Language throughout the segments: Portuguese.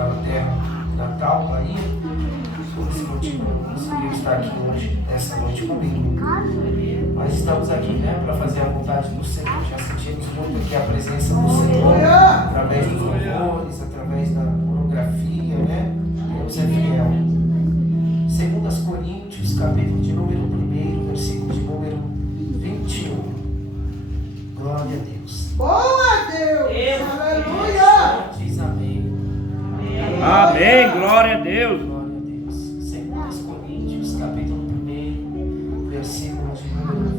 para a terra natal, Bahia. Por esse motivo eu não consegui estar aqui hoje, essa noite comigo. Mas estamos aqui, né, para fazer a vontade do Senhor. Já sentimos muito aqui a presença do Senhor, através dos louvores, através da pornografia, né? Deus é fiel. 2 Coríntios, capítulo de número 1, versículo de número 21. Glória a Deus. Boa Deus! Aleluia! Diz amém. Amém, glória a Deus. Glória a Deus. 2 Coríntios, capítulo 1, versículo de número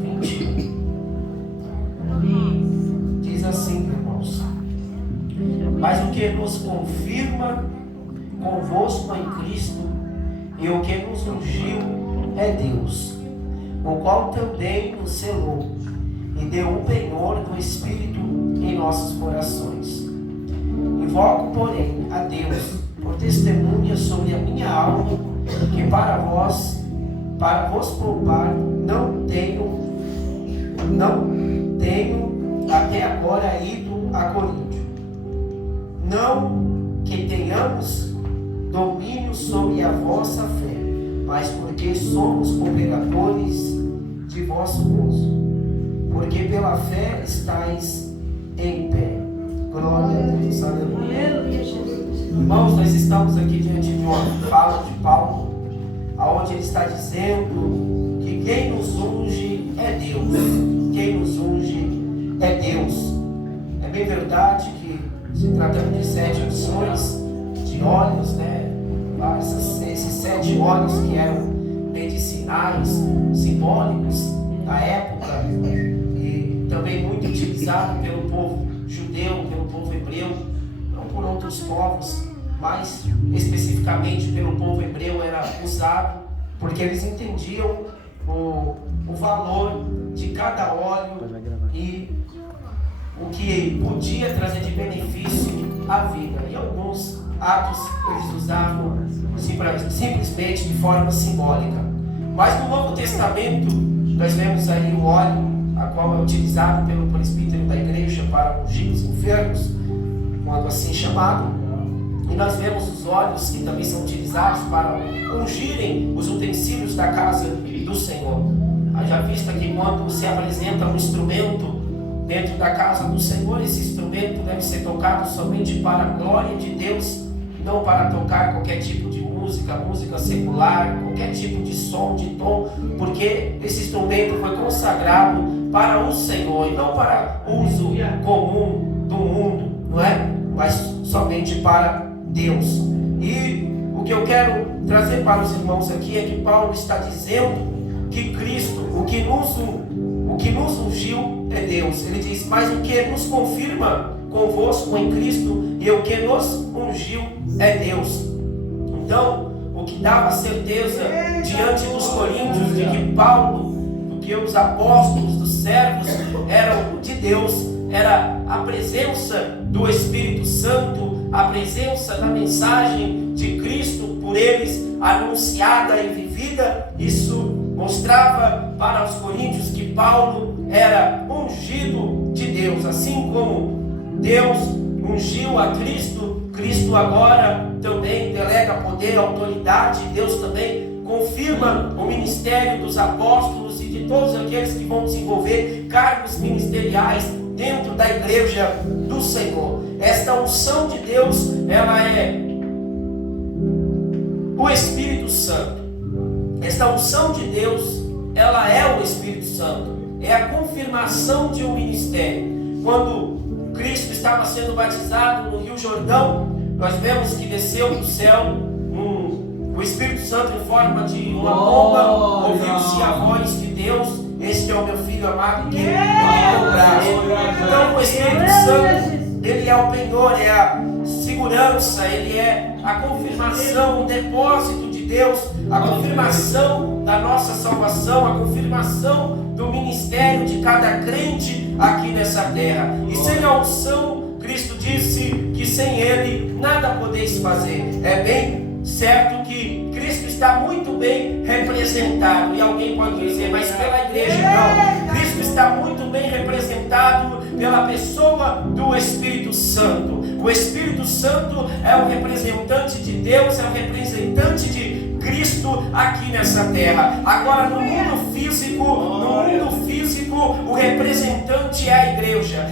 21. Diz assim, irmãos: mas o que nos confirma convosco em Cristo e o que nos ungiu é Deus, o qual também nos selou e deu o penhor do Espírito em nossos corações. Invoco, porém, a Deus por testemunha sobre a minha alma, que para vos poupar, não tenho até agora ido a Coríntio. Não que tenhamos domínio sobre a vossa fé, mas porque somos cooperadores de vosso gozo, porque pela fé estáis em pé. Glória a Deus, aleluia. Irmãos, nós estamos aqui diante de uma fala de Paulo, onde ele está dizendo que quem nos unge é Deus. Quem nos unge é Deus. É bem verdade que, se tratando de 7 unções de óleos, né? Esses 7 óleos que eram medicinais, simbólicos da época, e também muito utilizado pelo povo judeu, pelo povo hebreu, não por outros povos, mas especificamente pelo povo hebreu era usado, porque eles entendiam o valor de cada óleo e o que podia trazer de benefício à vida. E alguns atos eles usavam simplesmente de forma simbólica. Mas no Novo Testamento nós vemos aí o óleo, a qual é utilizado pelo presbítero da igreja para ungir os enfermos, quando assim chamado. E nós vemos os óleos que também são utilizados para ungirem os utensílios da casa do Senhor. Haja vista que quando se apresenta um instrumento dentro da casa do Senhor, esse instrumento deve ser tocado somente para a glória de Deus, não para tocar qualquer tipo de música secular, qualquer tipo de som, de tom, porque esse instrumento foi consagrado para o Senhor e não para uso comum do mundo, não é? Mas somente para Deus. E o que eu quero trazer para os irmãos aqui é que Paulo está dizendo que Cristo, o que nos ungiu é Deus. Ele diz: mas o que nos confirma convosco em Cristo e o que nos ungiu é Deus. Então, o que dava certeza diante dos coríntios de que Paulo, do que os apóstolos, dos servos eram de Deus, era a presença do Espírito Santo, a presença da mensagem de Cristo por eles anunciada e vivida. Isso mostrava para os coríntios que Paulo era ungido de Deus, assim como Deus ungiu a Cristo. Cristo agora também delega poder, autoridade. Deus também confirma o ministério dos apóstolos e de todos aqueles que vão desenvolver cargos ministeriais dentro da igreja do Senhor. Esta unção de Deus, ela é o Espírito Santo. Esta unção de Deus, ela é o Espírito Santo. É a confirmação de um ministério. Quando Cristo estava sendo batizado no Rio Jordão, nós vemos que desceu do céu o Espírito Santo em forma de uma pomba. Ouviu-se a voz de Deus: este é o meu filho amado que eu tenho. Então o Espírito Santo, ele é o penhor, é a segurança, ele é a confirmação, o depósito de Deus, a confirmação da nossa salvação, a confirmação do ministério de cada crente aqui nessa terra. E sem a unção, Cristo disse que sem Ele nada podeis fazer. É bem certo que Cristo está muito bem representado, e alguém pode dizer: mas pela igreja não. Cristo está muito bem representado pela pessoa do Espírito Santo. O Espírito Santo é o representante de Deus, é o representante de Cristo aqui nessa terra. Agora, no mundo físico, o representante é a igreja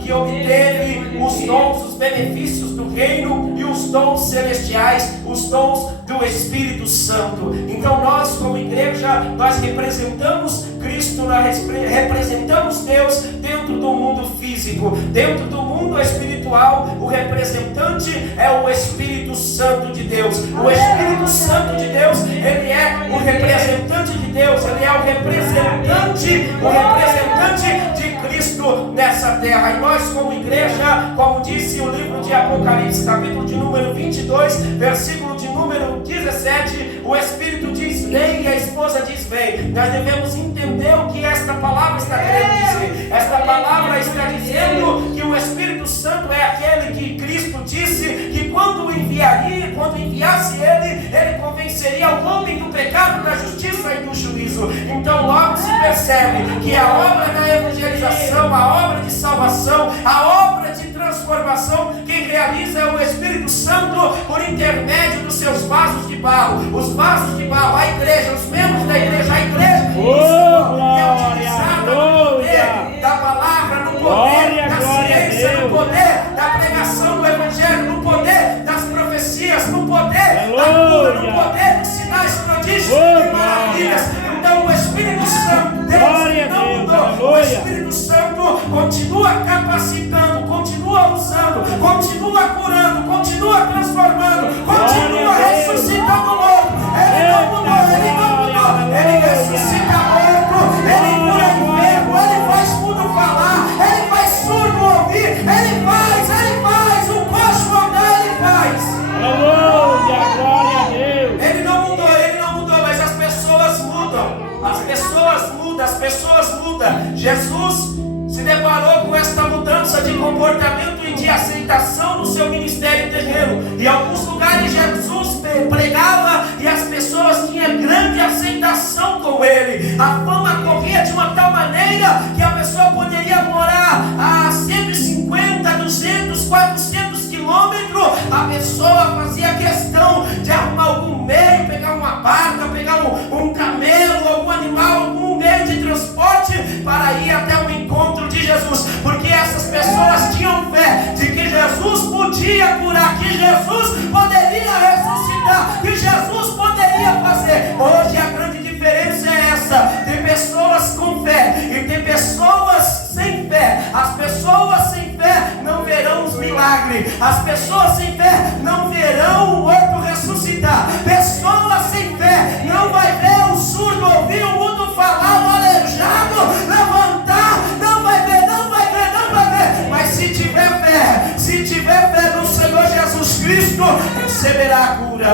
que obteve os dons, os benefícios do reino e os dons celestiais, os dons do Espírito Santo. Então nós, como igreja, nós representamos Cristo, nós representamos Deus dentro do mundo físico. Dentro do mundo espiritual, o representante é o Espírito Santo de Deus. O Espírito Santo de Deus, ele é o representante de Deus, ele é o representante de Cristo nessa terra. E nós, como igreja, como disse o livro de Apocalipse, capítulo de número 22, versículo de número 17, o Espírito diz vem e a esposa diz vem. Nós devemos entender o que esta palavra está querendo dizer. Esta palavra está dizendo que o Espírito Santo é aquele que Cristo disse que quando enviasse ele convenceria o homem do pecado, da justiça e do juízo. Então logo se percebe que a obra da evangelização, a obra de salvação, a obra de transformação, quem realiza é o Espírito Santo por intermédio dos seus vasos de barro. Os vasos de barro, a igreja, os membros da igreja, a igreja é utilizada no poder da palavra, no poder da ciência, no poder da pregação do evangelho, no poder das profecias, no poder da cura, no poder dos sinais, prodígios e maravilhas. Então o Espírito Santo, Deus não mudou. O Espírito Santo continua capacitando, continua usando, continua curando, continua transformando, continua ressuscitando o morto. Ele não mudou, ele ressuscita morto, ele cura enfermo, ele faz mudo falar, ele faz surdo ouvir, ele faz o coxo andar, ele faz. Aleluia, glória a Deus. Ele não mudou, mas as pessoas mudam. As pessoas mudam. Jesus se deparou com esta mudança de comportamento e de aceitação no seu ministério terreno. Em alguns lugares Jesus pregava e as pessoas tinham grande aceitação com ele. A fama corria de uma tal maneira que a pessoa poderia morar a 150, 200, 400 quilômetros. A pessoa fazia questão de arrumar algum meio, pegar uma barca, pegar um camelo, algum animal, algum meio de transporte para ir até o encontro de Jesus, porque essas pessoas tinham fé de que Jesus podia curar, que Jesus poderia ressuscitar, que Jesus poderia fazer. Hoje a grande diferença é essa: tem pessoas com fé e tem pessoas sem fé. As pessoas sem fé não verão os milagres, as pessoas sem fé não verão o morto ressuscitar, pessoas sem fé não vai ver o surdo ouvir, o mudo falar, o aleijado levantar, não vai ver. Mas se tiver fé no Senhor Jesus Cristo, receberá a cura.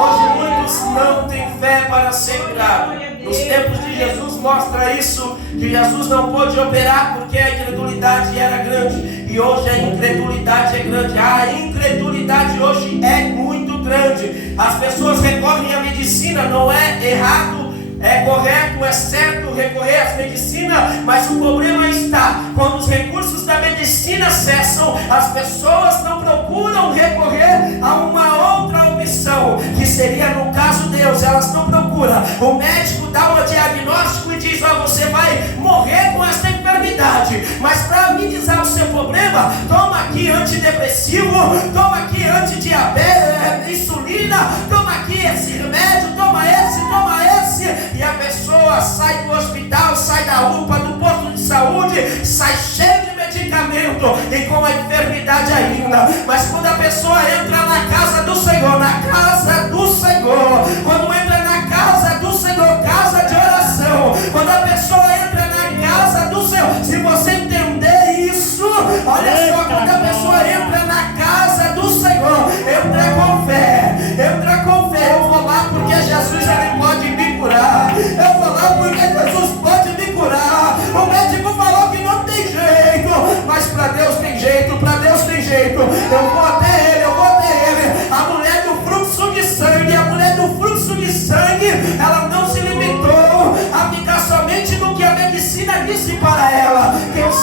Hoje muitos não têm fé para ser curado. Nos tempos de Jesus mostra isso, que Jesus não pôde operar porque a incredulidade era grande. E hoje a incredulidade é grande. A incredulidade hoje é muito grande. As pessoas recorrem à medicina, não é errado, é correto, é certo recorrer às medicinas, mas o problema está quando os recursos da medicina cessam, as pessoas não procuram recorrer a uma outra opção, que seria no caso Deus. Elas não procuram. O médico dá um diagnóstico e diz: você vai morrer com esta enfermidade, mas para amenizar o seu problema, toma aqui antidepressivo, toma aqui antidiabetes, insulina, toma aqui esse remédio, toma esse, e a pessoa sai do hospital, sai da UPA, do posto de saúde, sai cheio de medicamento e com a enfermidade ainda. Mas quando a pessoa entra na casa do Senhor, quando entra na casa do Senhor, casa de oração, quando a pessoa entra na casa do Senhor, se você entender isso, olha só, quando a pessoa entra na casa do Senhor, entra com fé, eu vou lá porque Jesus ele pode me curar, eu vou lá porque Jesus pode me curar. O médico falou que não tem jeito, mas para Deus tem jeito, eu vou até ele. A mulher do fluxo de sangue, ela não se limitou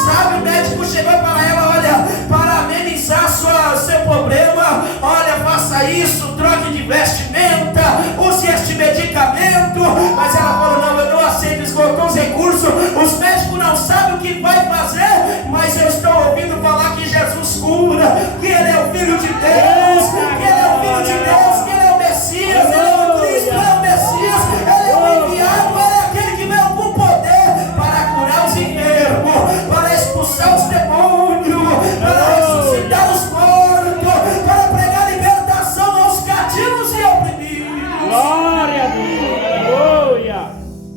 sabe, o médico chegou para ela: olha, para amenizar seu problema, olha, faça isso, troque de vestimenta, use este medicamento. Mas ela falou: não, eu não aceito, esgotou os recursos, os médicos não sabem o que vai fazer, mas eu estou ouvindo falar que Jesus cura, que Ele é o Filho de Deus, que Ele é o Filho de Deus, que Ele é o Messias, Ele é o Cristo, Ele é o Messias, Ele é o enviado, Ele é aquele que veio com poder para curar os enfermos, para expulsar os demônios, para ressuscitar os mortos, para pregar libertação aos cativos e oprimidos. Glória a Deus. Aleluia.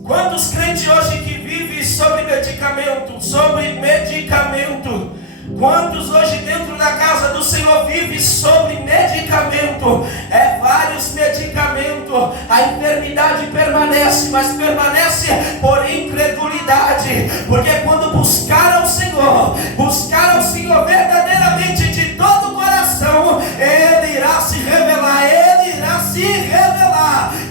Quantos crentes hoje que vivem sobre medicamento, quantos hoje dentro da casa do Senhor vivem sobre medicamento? Vários medicamentos. A enfermidade permanece, mas permanece por incredulidade, porque quando buscaram o Senhor verdadeiramente de todo o coração, Ele irá se revelar,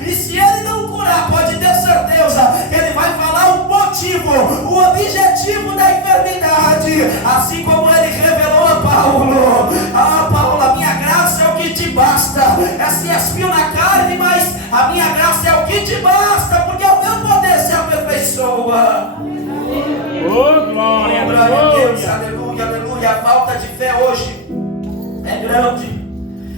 e se Ele não curar, pode ter certeza, Ele vai falar o motivo, o objetivo da enfermidade, assim como Ele revelou a Paulo: Paulo, a minha graça é o que te basta, se espinho na carne, mas a minha graça é o que te basta, porque o meu poder se aperfeiçoa. Oh, glória a Deus. Aleluia, aleluia. A falta de fé hoje é grande.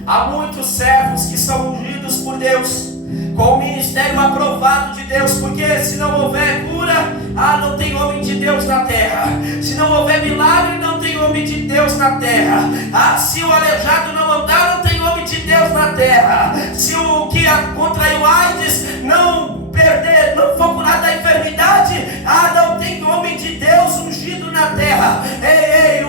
Há muitos servos que são ungidos por Deus, com o ministério aprovado de Deus, porque se não houver cura, não tem homem de Deus na terra. Se não houver milagre, não tem homem de Deus na terra. Se o aleijado não andar, não tem homem de Deus na terra. Se o que contraiu AIDS não for curado da enfermidade, não tem homem de Deus ungido na terra.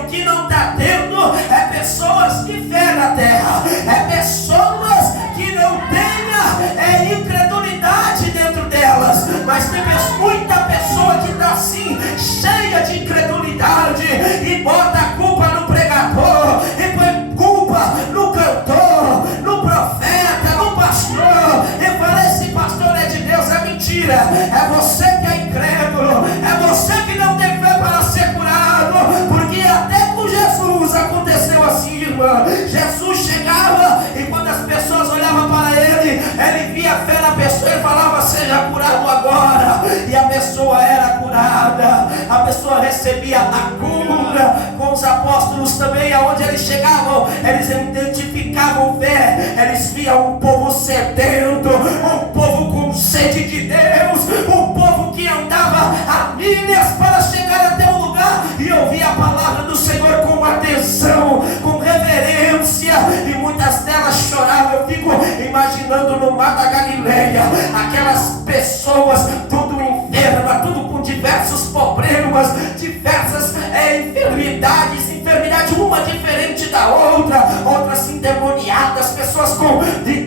O que não está tendo é pessoas de fé na terra, é pessoas que não tenham incredulidade dentro delas, mas tem muita pessoa que está assim, cheia de incredulidade, e bota a culpa no pregador, e põe culpa no cantor, no profeta, no pastor, e fala: esse pastor é de Deus. É mentira, é você que é incrédulo, é você que não tem fé para ser curado, porque até com Jesus aconteceu assim, irmã. Jesus chegava, e quando as pessoas olhavam para Ele via a fé na pessoa e falava: seja curado agora, e a pessoa era curada, a pessoa recebia a cura. Com os apóstolos também, aonde eles chegavam, eles identificavam fé, eles viam um povo sedento, um povo com sede de Deus, um povo que andava a milhas para chegar até o lugar e ouvir a palavra do Senhor com atenção, com reverência, e muitas delas choravam. Eu fico imaginando no mar da Galileia, aquelas pessoas tudo enfermas, tudo com diversos problemas, diversas enfermidade uma diferente da outra, outras endemoniadas, pessoas com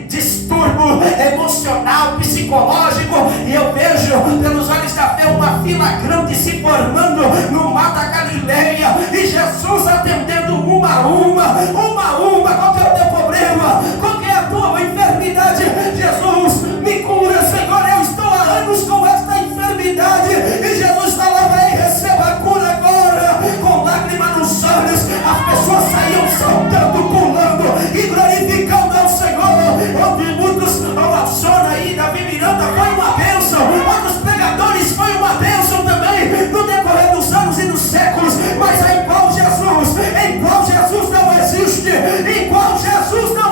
distúrbio emocional, psicológico, e eu vejo pelos olhos da fé uma fila grande se formando no mar da Galileia, e Jesus atendendo uma a uma. Qual que é o teu problema? Qual que é a tua enfermidade? Jesus, me cura, Senhor, eu estou há anos com esta enfermidade, e Jesus falava: ei, receba a cura agora. Com lágrimas nos olhos, as pessoas saíam saltando, pulando e glorificando ao Senhor. Onde muitos, a Sona aí, Davi Miranda, foi uma bênção, outros pregadores foi uma bênção também, no decorrer dos anos e dos séculos, mas igual Jesus não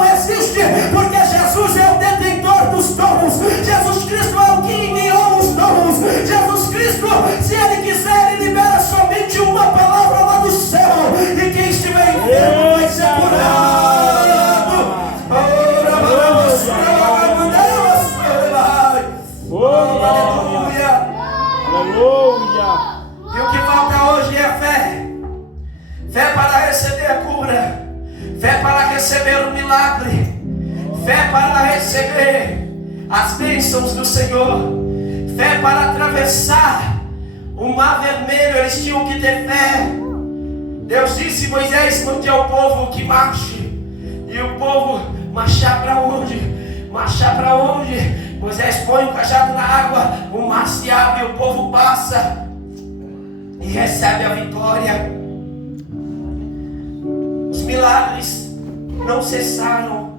existe, porque Jesus é o detentor dos dons, Jesus Cristo é o que enviou os dons, Jesus Cristo, se Ele quiser, Ele libera somente uma palavra lá do céu, e quem estiver enfermo vai ser curado. Aleluia. E o que falta hoje é fé. Fé para receber a cura, fé para receber o milagre, fé para receber as bênçãos do Senhor, fé para atravessar o mar vermelho. Eles tinham que ter fé. Deus disse: Moisés, mande ao povo que marche. E o povo marchar para onde? Marchar para onde? Moisés põe o cajado na água, o mar se abre e o povo passa. e recebe a vitória. Os milagres não cessaram,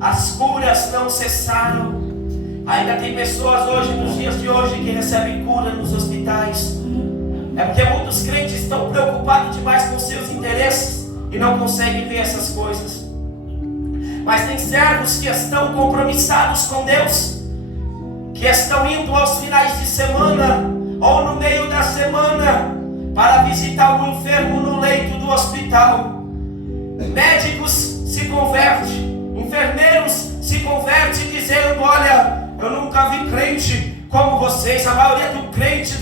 as curas não cessaram. Ainda tem pessoas hoje, nos dias de hoje, que recebem cura nos hospitais. É porque muitos crentes estão preocupados demais com seus interesses e não conseguem ver essas coisas. Mas tem servos que estão compromissados com Deus, que estão indo aos finais de semana ou no meio da semana para visitar um enfermo no leito do hospital. Médicos se convertem, enfermeiros se convertem dizendo: olha, eu nunca vi crente como vocês. A maioria dos crentes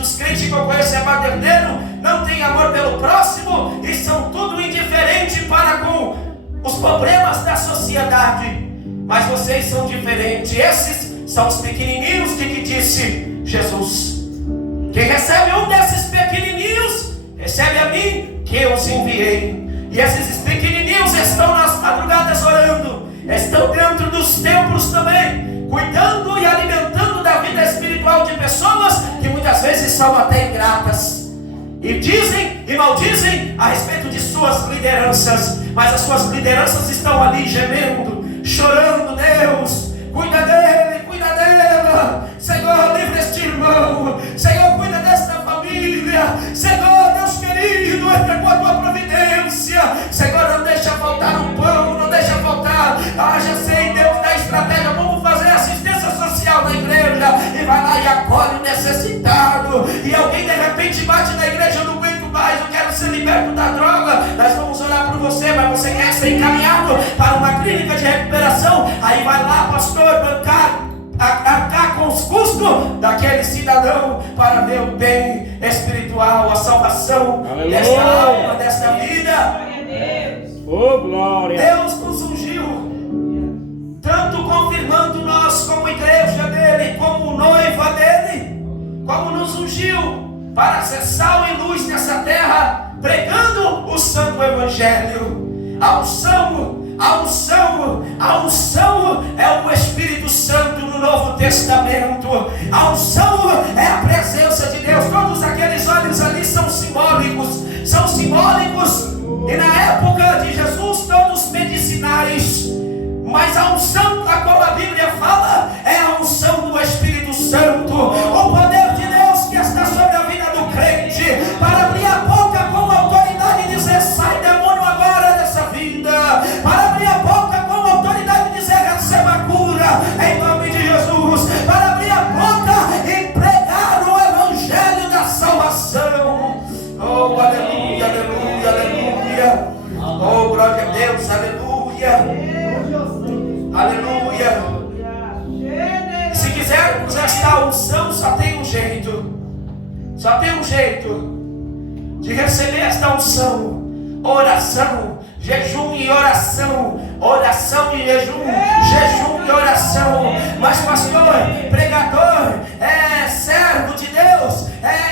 que eu conheço é baderneiro, não tem amor pelo próximo e são tudo indiferente para com os problemas da sociedade. Mas vocês são diferentes. Esses são os pequenininhos que disse Jesus. Quem recebe um desses pequenininhos, recebe a mim, que eu os enviei. E esses pequenininhos estão nas madrugadas orando, estão dentro dos templos também, cuidando e alimentando da vida espiritual de pessoas que muitas vezes são até ingratas, e dizem e maldizem a respeito de suas lideranças, mas as suas lideranças estão ali gemendo, chorando: Deus, cuida dele, cuida dela, Senhor, livra este irmão, Senhor, cuida desta família, Senhor, Deus querido, entra com a tua providência, Senhor, não deixa faltar um pão, não deixa faltar, já sei, Deus, dá estratégia, vamos fazer assistência social na igreja, e vai lá e acolhe o necessitado, e alguém de repente bate na igreja: eu não aguento mais, eu quero ser liberto da droga, nós vamos orar por você, mas você quer ser encaminhado para uma clínica de recuperação, aí vai lá, pastor, bancar, arcar com os custos daquele cidadão para ver o bem espiritual, a salvação desta alma, desta vida. Oh, glória! Deus nos ungiu, tanto confirmando nós como igreja dele, como noiva dele, como nos ungiu para ser sal e luz nessa terra, pregando o santo evangelho. A unção é o Espírito Santo no Novo Testamento. A unção é a presença de Deus. Todos aqueles olhos ali são simbólicos, e na época de Jesus todos medicinais, mas a unção a qual a Bíblia fala é a unção do Espírito Santo, o poder de Deus que está sobre a vida do crente, para abrir a boca com autoridade e dizer: sai demônio agora dessa vida, para abrir a boca com autoridade e dizer: receba a cura em nome de Jesus, para abrir a boca e pregar o evangelho da salvação. Oh, aleluia, aleluia, aleluia. Oh, glória a Deus, aleluia, aleluia. Se quisermos esta unção, só tem um jeito de receber esta unção: oração, jejum e oração, oração e jejum, jejum e oração. Mas pastor, pregador, servo de Deus,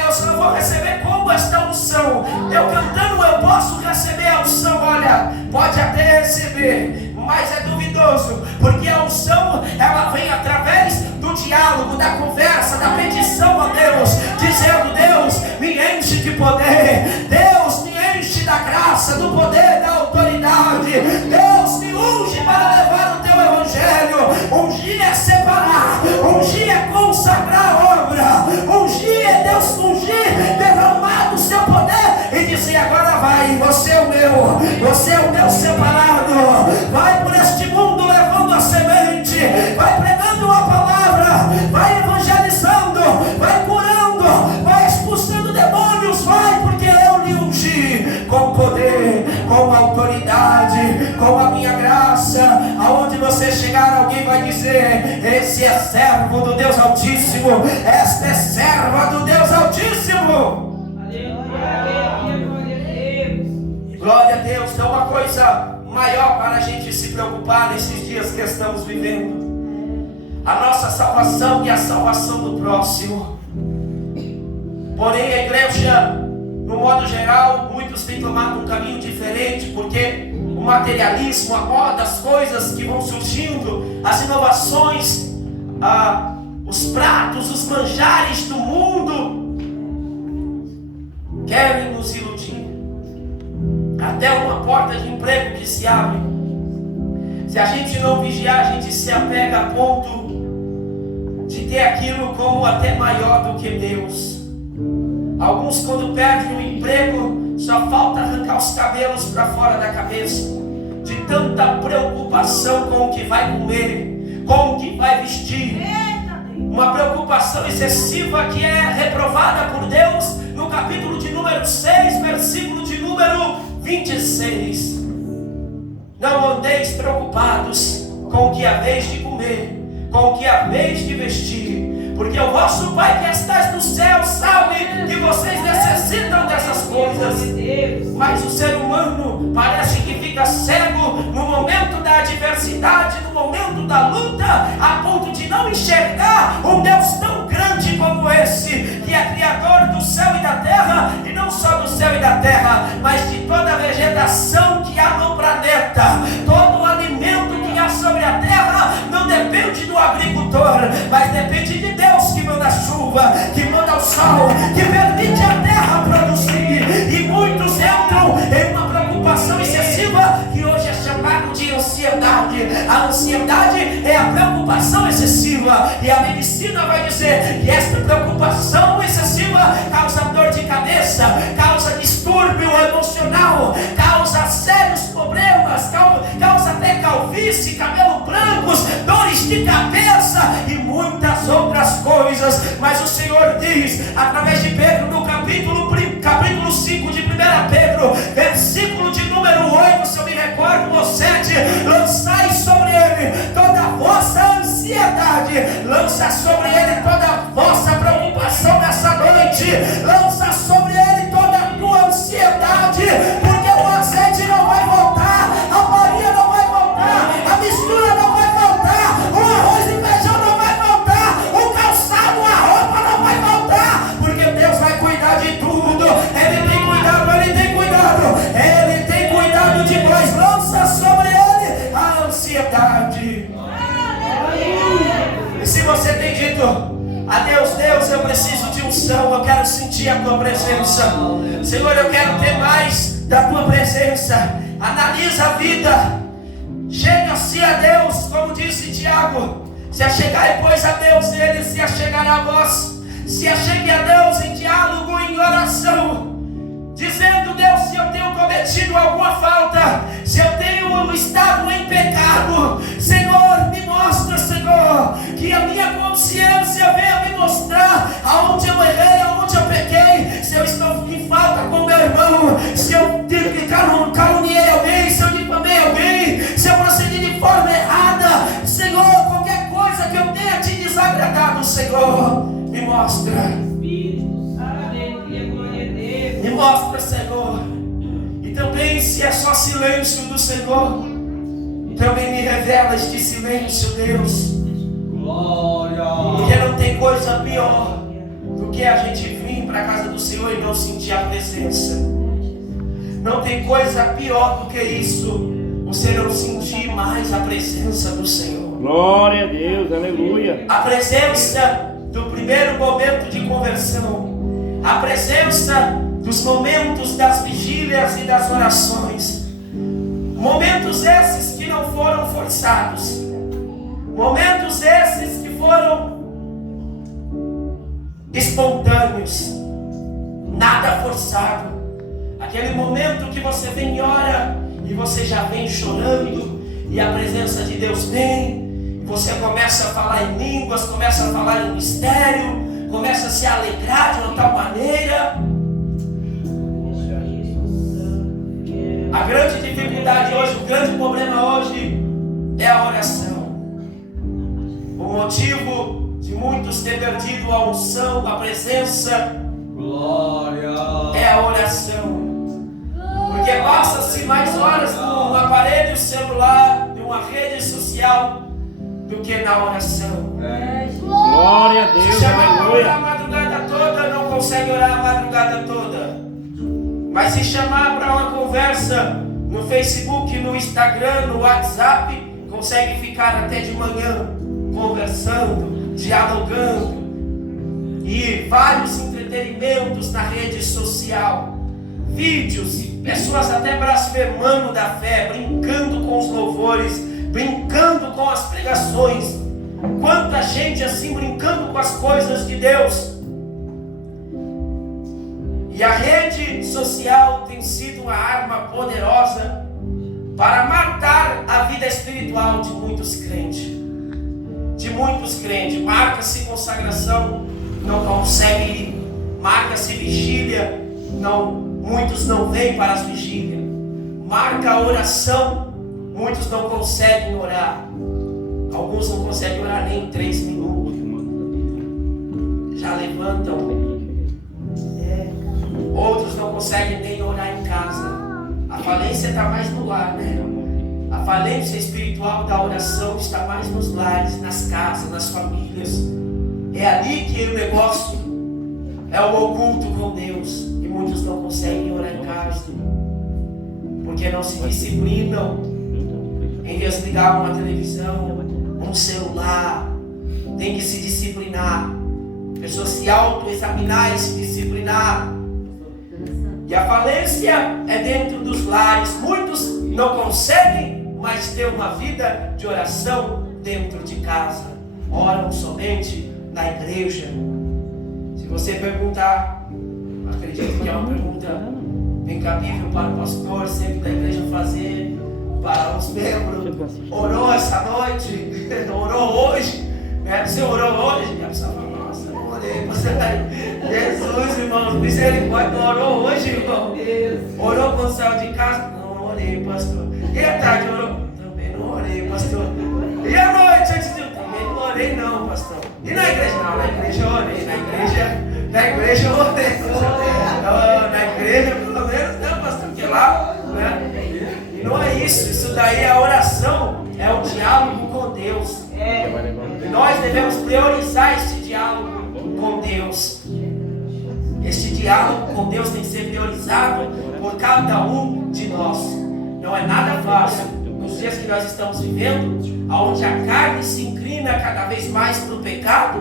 eu só vou receber como esta unção? Eu cantando eu posso receber a unção? Olha, pode até receber, mas é duvidoso, porque a unção ela vem através do diálogo, da conversa, da petição a Deus, dizendo: Deus, me enche de poder, Deus, me enche da graça, do poder, da autoridade, Deus, me unge para levar o teu evangelho. Ungir é separar, ungir é consagrar a obra, ungir é Deus ungir, derramar do seu poder e dizer: agora vai, você é o meu separado, vai por este mundo levando a semente, vai pregando a palavra, vai evangelizando, vai curando, vai expulsando demônios, vai, porque eu lhe ungi com poder, com autoridade, com a minha graça. Aonde você chegar, alguém vai dizer: esse é servo do Deus Altíssimo, esta é serva do Deus Altíssimo. Glória a Deus. Então, uma coisa maior para a gente se preocupar nesses dias que estamos vivendo: a nossa salvação e a salvação do próximo. Porém, a igreja, no modo geral, muitos têm tomado um caminho diferente, porque o materialismo, a moda, as coisas que vão surgindo, as inovações, os pratos, os manjares do mundo, querem nos iludir. Até uma porta de emprego que se abre. Se a gente não vigiar, a gente se apega a ponto de ter aquilo como até maior do que Deus. Alguns, quando perdem o emprego, só falta arrancar os cabelos para fora da cabeça, de tanta preocupação com o que vai comer, com o que vai vestir. Uma preocupação excessiva que é reprovada por Deus no capítulo de número 6, versículo de número 26. Não andeis preocupados com o que haveis de comer, com o que haveis de vestir, porque o vosso Pai que estás no céu sabe que vocês necessitam dessas coisas. Mas o ser humano parece que fica cego no momento da adversidade, no momento da luta, a ponto de não enxergar um Deus tão grande como esse, que é criador do céu e da terra, e não só do céu e da terra, mas de toda a vegetação que há no planeta. Todo o alimento que há sobre a terra não depende do agricultor, mas depende de Deus, que manda a chuva, que manda o sol, que permite a terra produzir. E muitos entram em uma preocupação excessiva, que hoje é chamado de ansiedade. A ansiedade é a preocupação excessiva, e a medicina vai dizer que esta preocupação excessiva causa dor de cabeça, causa distúrbio emocional, causa sérios problemas, causa até calvície, cabelo brancos, dores de cabeça e muitas outras coisas. Mas o Senhor diz, através de Pedro, no capítulo 5 de 1 Pedro, versículo de número 8, se eu me recordo, ou 7, lançai sobre ele toda a vossa ansiedade, lança sobre ele toda a vossa preocupação nessa noite, lança sobre ele toda a tua ansiedade, porque o azeite não vai voltar, a farinha não vai voltar, a mistura não vai voltar, o arroz e feijão não vai voltar, o calçado, a roupa não vai voltar, porque Deus vai cuidar de tudo. Ele tem cuidado, ele tem cuidado, ele tem cuidado de nós. Lança sobre ele a ansiedade. E se você tem dito a Deus, Deus, eu preciso de unção, eu quero sentir a tua presença, Senhor, eu quero ter mais da tua presença. Analisa a vida, chega-se a Deus, como disse Tiago: se achegai, pois, a Deus, ele se achegará a vós. Se achegue a Deus em diálogo, em oração, dizendo: Deus, se eu tenho cometido alguma falta, se eu tenho estado em pecado, Senhor, me mostra, Senhor, que a minha consciência venha me mostrar aonde eu errei, aonde eu pequei, se eu estou em falta com meu irmão, se eu caluniei alguém, se eu difamei alguém, se eu procedi de forma errada, Senhor, qualquer coisa que eu tenha te desagradado, Senhor, me mostra. Me mostra, Senhor. E também, se é só silêncio do Senhor, também me revela este silêncio, Deus. Glória. Porque não tem coisa pior do que a gente vir para a casa do Senhor e não sentir a presença. Não tem coisa pior do que isso, você não sentir mais a presença do Senhor. Glória a Deus, aleluia. A presença do primeiro momento de conversão, a presença dos momentos das vigílias e das orações, momentos esses que não foram forçados, momentos esses que foram espontâneos, nada forçado, aquele momento que você vem e ora, e você já vem chorando, e a presença de Deus vem, e você começa a falar em línguas, começa a falar em mistério, começa a se alegrar de uma tal maneira. A grande dificuldade hoje, o grande problema hoje é a oração. O motivo de muitos ter perdido a unção, a presença, glória, é a oração. Porque passa-se mais horas no aparelho celular, de uma rede social, do que na oração. Glória a Deus, se chamar para aleluia. orar a madrugada toda, não consegue orar a madrugada toda. Mas se chamar para uma conversa no Facebook, no Instagram, no WhatsApp, consegue ficar até de manhã conversando, dialogando. E vários entretenimentos entretenimentos na rede social, vídeos e pessoas até blasfemando da fé, brincando com os louvores, brincando com as pregações. Quanta gente assim brincando com as coisas de Deus. E a rede social tem sido uma arma poderosa para matar a vida espiritual de muitos crentes. Marca-se consagração, não consegue ir. Marca-se vigília, muitos não vêm para as vigílias. Marca a oração, muitos não conseguem orar. Alguns não conseguem orar nem 3 minutos. Já levantam. Outros não conseguem nem orar em casa. A falência está mais no lar, né? A falência espiritual da oração está mais nos lares, nas casas, nas famílias. É ali que o negócio é o oculto com Deus. E muitos não conseguem orar em casa, porque não se disciplinam em desligar uma televisão, um celular. Tem que se disciplinar. Pessoas se autoexaminar e se disciplinar. E a falência é dentro dos lares. Muitos não conseguem mais ter uma vida de oração dentro de casa. Oram somente na igreja. Se você perguntar, acredito que é uma pergunta bem cabível para o pastor, sempre da igreja fazer, para os membros. Orou essa noite? Orou hoje? Você orou hoje? A pessoa fala, nossa, não orei. Jesus, irmãos, misericórdia, orou hoje, irmão? Orou quando saiu de casa? Não orei, pastor. E à tarde orou? Também não orei, pastor. E à noite, antes de também não orei, não, pastor. E na igreja? Não, na igreja eu orei. Na igreja eu orei. Na igreja, pelo menos, não, pastor, porque lá, né? E não é isso daí é a oração, é o diálogo com Deus. E nós devemos priorizar este diálogo com Deus. Este diálogo com Deus tem que ser priorizado por cada um de nós. Não é nada fácil nos dias que nós estamos vivendo, onde a carne se inclina cada vez mais para o pecado,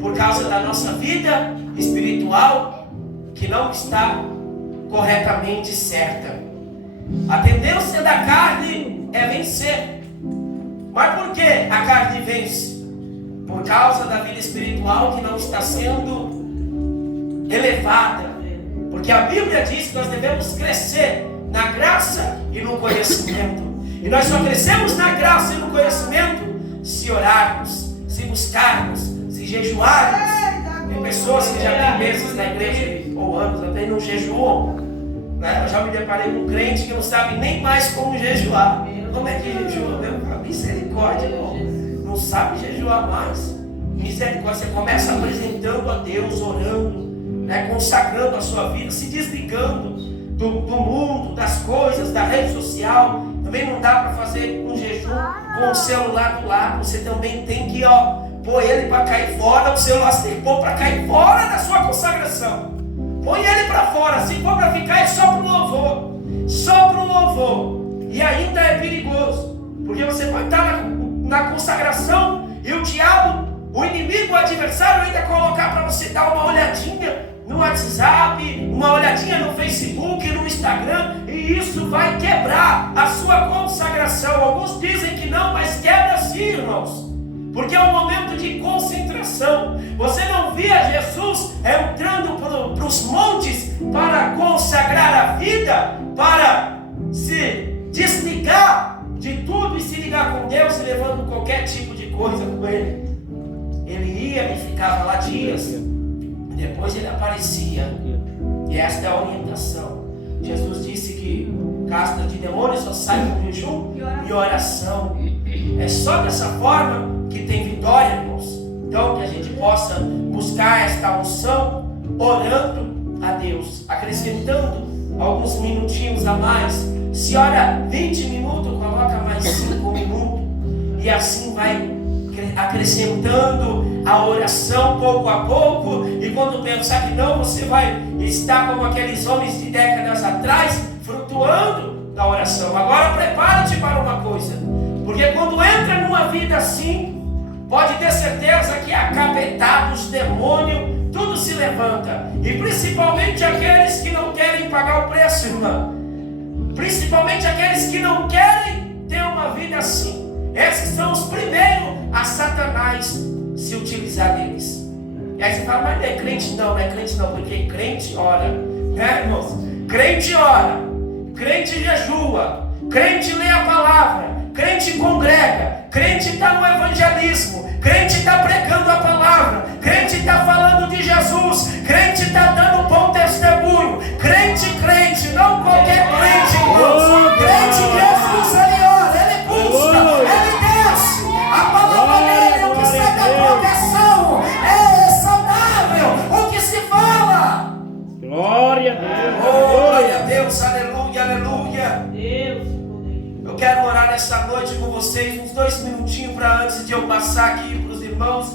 por causa da nossa vida espiritual que não está corretamente certa. A tendência da carne é vencer. Mas por que a carne vence? Por causa da vida espiritual que não está sendo elevada. Porque a Bíblia diz que nós devemos crescer na graça e no conhecimento. E nós só crescemos na graça e no conhecimento se orarmos, se buscarmos, se jejuarmos. Tem pessoas que já têm meses na igreja ou anos até não jejuam. Eu já me deparei com um crente que não sabe nem mais como jejuar. Como é que jejua? Misericórdia, irmão. Não sabe jejuar mais. Misericórdia. Você começa apresentando a Deus, orando, consagrando a sua vida, se desligando do mundo, das coisas, da rede social. Também não dá para fazer um jejum com o celular do lado. Você também tem que pôr ele para cair fora. O celular você tem que pôr para cair fora da sua consagração. Põe ele para fora. Se for para ficar, é só para o louvor. Só para o louvor. E ainda é perigoso. Porque você pode estar na consagração e o diabo, o inimigo, o adversário ainda colocar para você dar uma olhadinha no WhatsApp, uma olhadinha no Facebook, no Instagram, e isso vai quebrar a sua consagração. Alguns dizem que não, mas quebra sim, irmãos. Porque é um momento de concentração. Você não via Jesus entrando para os montes para consagrar a vida, para se desligar de tudo e se ligar com Deus, levando qualquer tipo de coisa com Ele. Ele ia e ficava lá dias, e depois ele aparecia. E esta é a orientação. Jesus disse que casta de demônios só sai com jejum e oração. É só dessa forma que tem vitória, irmãos. Então que a gente possa buscar esta unção orando a Deus, acrescentando alguns minutinhos a mais. Se ora 20 minutos, coloca mais 5 minutos. E assim vai acrescentando a oração pouco a pouco. E quando pensar que não, você vai estar como aqueles homens de décadas atrás, flutuando na oração. Agora prepara-te para uma coisa. Porque quando entra numa vida assim, pode ter certeza que a capetado, os demônios, tudo se levanta. E principalmente aqueles que não querem pagar o preço, irmã. Principalmente aqueles que não querem ter uma vida assim. Esses são os primeiros a Satanás se utilizar deles. E aí você fala, mas não é crente não, não é crente não, porque crente ora, né, irmãos? Crente ora, crente jejua, crente lê a palavra, crente congrega, crente está no evangelismo, crente está pregando a palavra, crente está falando de Jesus, crente está dando bom testemunho, crente, não qualquer crente, irmãos. Crente, Jesus, ele ora, ele busca, ele desce, a palavra dele, o que sai da proteção, é saudável, o que se fala. Glória a Deus. Oh, glória a Deus, aleluia, aleluia. Deus. Eu quero orar nesta noite com vocês, uns 2 minutinhos para antes de eu passar aqui para os irmãos.